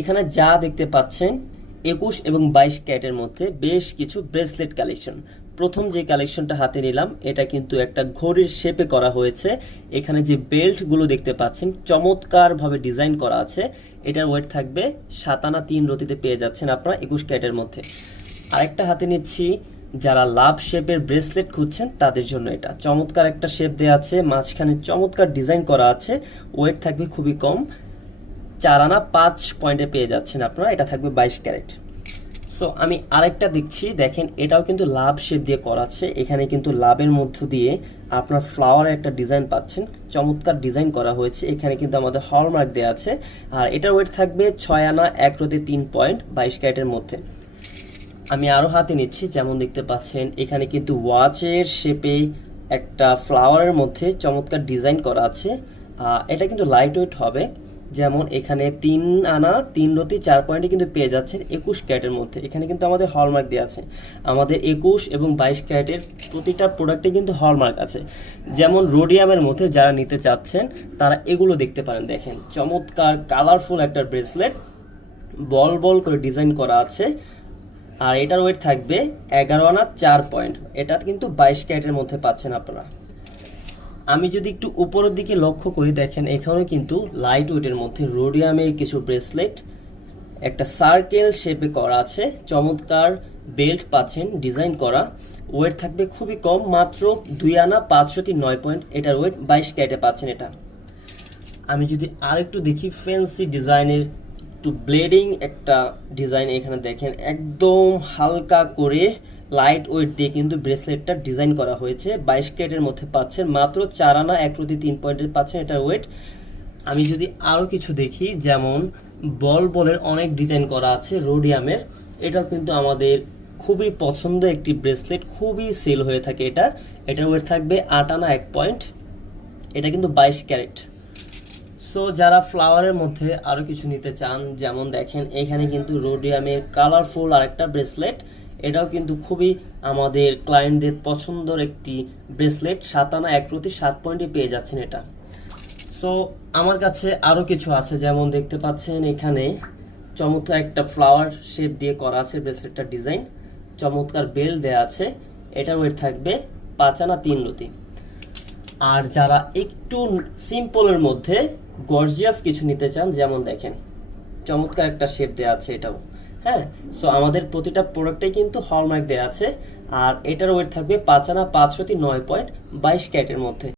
এখানে যা দেখতে পাচ্ছেন 21 এবং 22 ক্যারেটের মধ্যে বেশ কিছু ব্রেসলেট কালেকশন। প্রথম যে কালেকশনটা হাতে নিলাম এটা কিন্তু একটা ঘড়ির শেপে করা হয়েছে। এখানে যে বেল্টগুলো দেখতে পাচ্ছেন চমৎকারভাবে ডিজাইন করা আছে। এটার ওয়েট থাকবে 7 আনা 3 রতিতে পেয়ে যাচ্ছেন আপনারা 21 ক্যারেটের মধ্যে। আরেকটা হাতে নিচ্ছি, যারা লাভ শেপের ব্রেসলেট খুঁজছেন তাদের জন্য এটা চমৎকার একটা শেপ দেওয়া আছে, মাঝখানে চমৎকার ডিজাইন করা আছে। ওয়েট থাকবে খুবই কম, 4 আনা 5 পয়েন্টে পেয়ে যাচ্ছেন আপনারা। এটা থাকবে 22 ক্যারেট। সো আমি আরেকটা দেখছি, দেখেন এটাও কিন্তু লাভ শেপ দিয়ে করা আছে। এখানে কিন্তু লাভের মধ্য দিয়ে আপনার ফ্লাওয়ারের একটা ডিজাইন পাচ্ছেন, চমৎকার ডিজাইন করা হয়েছে। এখানে কিন্তু আমাদের হলমার্ক দেওয়া আছে। আর এটার ওয়েট থাকবে 6 আনা 1 রতি 3 পয়েন্ট 22 ক্যারেটের মধ্যে। আমি আরও হাতে নিচ্ছি, যেমন দেখতে পাচ্ছেন এখানে কিন্তু ওয়াচের শেপে একটা ফ্লাওয়ারের মধ্যে চমৎকার ডিজাইন করা আছে। এটা কিন্তু লাইট ওয়েট হবে। যেমন এখানে 3 আনা 3 রতি 4 পয়েন্টে কিন্তু পেয়ে যাচ্ছেন 21 ক্যারেটের মধ্যে। এখানে কিন্তু আমাদের হলমার্ক দেওয়া আছে। আমাদের 21 এবং 22 ক্যারেটের প্রতিটা প্রোডাক্টে কিন্তু হলমার্ক আছে। যেমন রোডিয়ামের মধ্যে যারা নিতে চাচ্ছেন তারা এগুলো দেখতে পারেন। দেখেন চমৎকার কালারফুল একটা ব্রেসলেট, বল বল করে ডিজাইন করা আছে। আর এটার ওয়েট থাকবে 11 আনা 4 পয়েন্ট। এটা কিন্তু 22 ক্যারেটের মধ্যে পাচ্ছেন আপনারা। আমি যদি একটু উপরের দিকে লক্ষ্য করি, দেখেন এখানে কিন্তু লাইট ওয়েটের মধ্যে রোডিয়ামের কিছু ব্রেসলেট একটা সার্কেল শেপে করা আছে। চমৎকার বেল্ট পাচ্ছেন ডিজাইন করা। ওয়েট থাকবে খুবই কম, মাত্র 2 আনা 509 পয়েন্ট। এটার ওয়েট 22 ক্যারেটে পাচ্ছেন এটা। আমি যদি আর একটু দেখি ফ্যান্সি ডিজাইনের একটু ব্লেডিং একটা ডিজাইন, এখানে দেখেন একদম হালকা করে লাইট ওয়েট দিয়ে কিন্তু ব্রেসলেটটা ডিজাইন করা হয়েছে। 22 ক্যারেটের মধ্যে পাচ্ছেন, মাত্র 4 আনা 1 রতি 3 পয়েন্টের পাচ্ছেন এটার ওয়েট। আমি যদি আরও কিছু দেখি, যেমন বল বলের অনেক ডিজাইন করা আছে রোডিয়ামের। এটাও কিন্তু আমাদের খুবই পছন্দ একটি ব্রেসলেট, খুবই সেল হয়ে থাকে এটার ওয়েট থাকবে 8 আনা 1 পয়েন্ট। এটা কিন্তু 22 ক্যারেট। সো যারা ফ্লাওয়ারের মধ্যে আরও কিছু নিতে চান, যেমন দেখেন এখানে কিন্তু রোডিয়ামের কালারফুল আরেকটা ব্রেসলেট। এটাও কিন্তু খুবই আমাদের ক্লায়েন্টদের পছন্দের একটি ব্রেসলেট। 7 আনা 1 রতি 7 পয়েন্টে পেয়ে যাচ্ছেন এটা। সো আমার কাছে আরও কিছু আছে, যেমন দেখতে পাচ্ছেন এখানে চমৎকার একটা ফ্লাওয়ার শেপ দিয়ে করা আছে ব্রেসলেটটার ডিজাইন। চমৎকার বেল দেয়া আছে। এটার ওয়েট থাকবে 5 আনা 3 রতি। আর যারা একটু সিম্পলের মধ্যে গর্জিয়াস কিছু নিতে চান, যেমন দেখেন চমৎকার একটা শেপ দেওয়া আছে এটাও। হ্যাঁ, সো আমাদের প্রতিটা প্রোডাক্টে কিন্তু হলমার্ক দেওয়া আছে। আর এটার ওয়েট থাকবে 5 আনা 5 রতি 9 পয়েন্ট 22 ক্যারেটের মধ্যে।